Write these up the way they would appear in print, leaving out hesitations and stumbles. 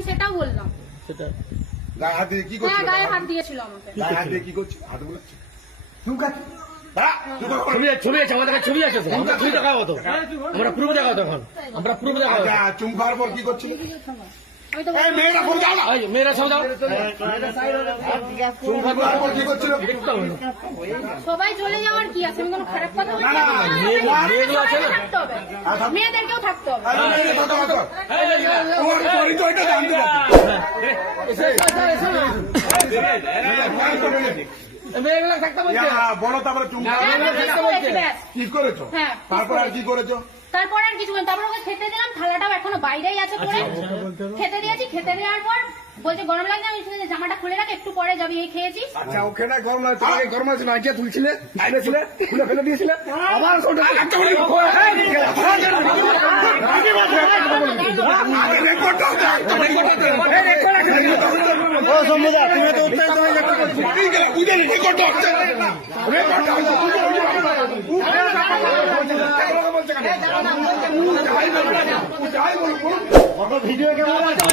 আমি সেটাও বললাম। সেটা গায়ে হাত দিয়ে কি করছিল? হ্যাঁ, গায়ে হাত দিয়েছিল আমাকে। গায়ে হাত দিয়ে কি করছিল? হাত বোলাচ্ছে। ছবি আছে, আমাদের কাছে ছবি আছে তো। আমরা ছবি দেখাবো তো, আমরা প্রুফ দেখাবো তখন, আমরা প্রুফ দেখাবো। আচ্ছা, চুম খাওয়ার পর কি করছিল? আমি তো এই মেয়েরা ফোন দাও না। এই মেয়েরা সব দাও। চুম খাওয়ার পর কি করছিল? সবাই চলে যাওয়ার কি আছে? আমি কোনো খারাপ কথা বলছি? না, মেয়েগুলো আছে না? থাকতে হবে, মেয়েদেরকেও থাকতে হবে। আরে মেয়েদের কথা বলো। তোমার পরিচয়টা জানতে মেয়েগুলো থাকতে বলছে। বলো তারপরে চুম হ্যাঁ, খাওয়ার বলেছি, ব্যাস। কি করেছো? হ্যাঁ। তারপর আর কি করেছো? তারপর আর কিছু না, তারপর ওকে খেতে দিলাম, থালাটাও এখনো বাইরেই আছে পড়ে। খেতে দিয়েছি, খেতে দেওয়ার পর বলছে গরম লাগছে, আমি বলছি, জামাটা খুলে রাখ, একটু পরে যাবি, এই খেয়েছি। আচ্ছা, ওকে না গরম লাগে, তোমাকে গরম আছে না, আজকে তুলছিলে, আইনেছিলে, খুলে ফেলে দিয়েছিলে, আবার ছোট একটা করে ভিডিও কেমন আছে?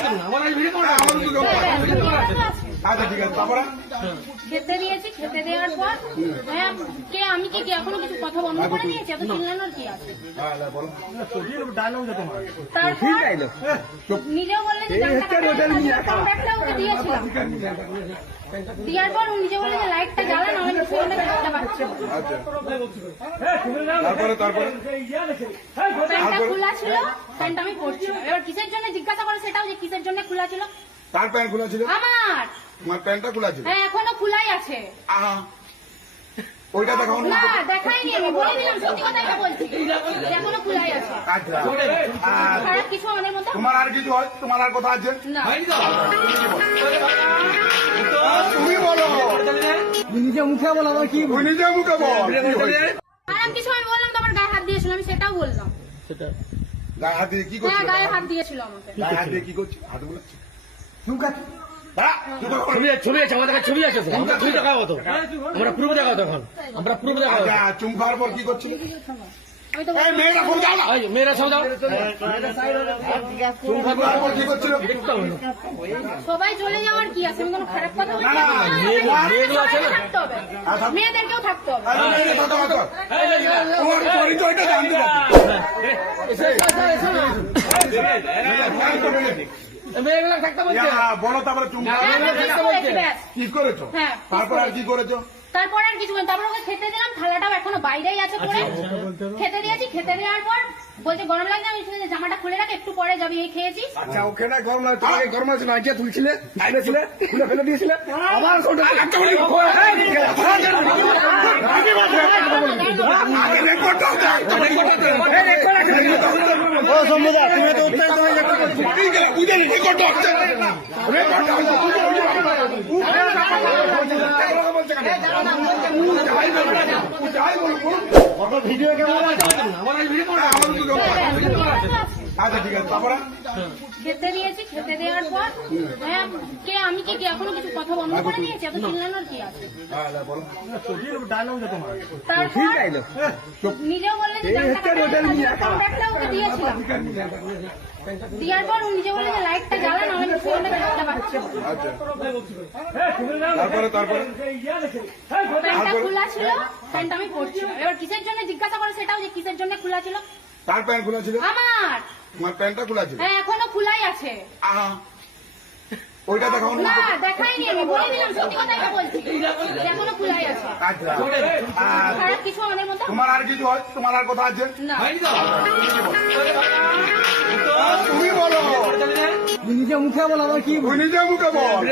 আচ্ছা, ঠিক আছে, তারপরে খেতে দিয়েছি, খেতে দেওয়ার পর হ্যাঁ, আমি কি এখনো কিছু কথা বন্ধ করে দিয়েছি? এত চিল্লানোর কি আছে? বলো। তারপর নিজেও বললেন যে কন্ট্রাক্টটা ওকে দিয়েছিলাম, দেওয়ার পর ও নিজে বললেন যে লাইটটা জ্বালান, আমি ফোনটা দেখতে পাচ্ছি। তারপরে প্যান্টটা খোলা ছিল, প্যান্ট আমি পরছি। এবার কিসের জন্য জিজ্ঞাসা করে সেটাও, যে কিসের জন্য খোলা ছিল। তার প্যান্ট খোলা ছিল? আমার তোমার প্যান্টটা খোলা ছিল? হ্যাঁ, এখনো খোলাই আছে। আহা, ওইটা দেখাও না। না, দেখাইনি, আমি বলে দিলাম, সত্যি কথাই তো বলছি, যে এখনো খোলাই আছে। আচ্ছা, খারাপ কিছু আমাদের মধ্যে তোমার আর কিছু হয়? তোমার আর কথা আছে? না। তুমি বলো, নিজে মুখে বল, আমার কি তুই নিজে মুখে বল। খারাপ কিছু আমি বললাম, তোমার গায়ে হাত দিয়েছিল, আমি সেটাও বললাম। সেটা গায়ে হাত দিয়ে কি হ্যাঁ, করছিল? গায়ে হাত দিয়েছিল আমাকে। গায়ে হাত দিয়ে কি করছিল? হাত বোলাচ্ছে। ছবি আছে, আমাদের কাছে ছবি আছে তো। আমরা ছবি দেখাবো তো, আমরা প্রুফ দেখাবো তখন, আমরা প্রুফ দেখাবো। আচ্ছা, চুম খাওয়ার পর কি করছিল? আমি তো এই মেয়েরা ফোন দাও না। এই মেয়েরা সব দাও। চুম খাওয়ার পর কি করছিল? সবাই চলে যাওয়ার কি আছে? আমি কোনো খারাপ কথা বলছি? মেয়েগুলো আছে না? থাকতে হবে, মেয়েদেরকেও থাকতে হবে। আরে মেয়েদের কথা বলো। তোমার পরিচয়টা জানতে মেয়েগুলো থাকতে বলছে। বলো তারপরে চুম হ্যাঁ, বলেছি, ব্যাস। কি করেছো? হ্যাঁ। তারপর আর কি করেছো? তারপর আর কিছু না, তারপর ওকে খেতে দিলাম, থালাটাও এখনো বাইরেই আছে পড়ে। খেতে দিয়েছি, খেতে দেওয়ার পর বলছে গরম লাগছে, আমি বলছি, জামাটা খুলে রাখ, একটু পরে যাবি, এই খেয়েছি। আচ্ছা, ওকে না গরম লাগে, তোমাকে গরম আছে না, আজকে তুলছিলে, আইনেছিলে, খুলে ফেলে দিয়েছিলে, আবার ছোট একটা করে ভিডিও কেমন আছে? আচ্ছা, ঠিক আছে, তারপরে খেতে দিয়েছি, খেতে দেওয়ার পর হ্যাঁ, আমি কি এখনো কিছু কথা বন্ধ করে দিয়েছি? এত চিল্লানোর কি আছে? বলো। তারপর নিজেও বললেন যে কন্ট্রাক্টটা ওকে দিয়েছিলাম, দেওয়ার পর ও নিজে বললেন যে লাইটটা জ্বালান, আমি ফোনটা দেখতে পাচ্ছি। আচ্ছা, তারপরে প্যান্টটা খোলা ছিল, প্যান্ট আমি পরছি। এবার কিসের জন্য জিজ্ঞাসা করে সেটাও, যে কিসের জন্য খোলা ছিল। তার প্যান্ট খোলা ছিল? আমার তোমার প্যান্টটা খোলা ছিল? হ্যাঁ, এখনো খোলাই আছে। আহা, ওইটা দেখাও না। না, দেখাইনি, আমি বলে দিলাম, সত্যি কথাই তো বলছি, যে এখনো খোলাই আছে। আচ্ছা, খারাপ কিছু আমাদের মধ্যে তোমার আর কিছু হয়? তোমার আর কথা আছে? না। তুমি বলো, নিজে মুখে বল, আমার কি তুই নিজে মুখে বল।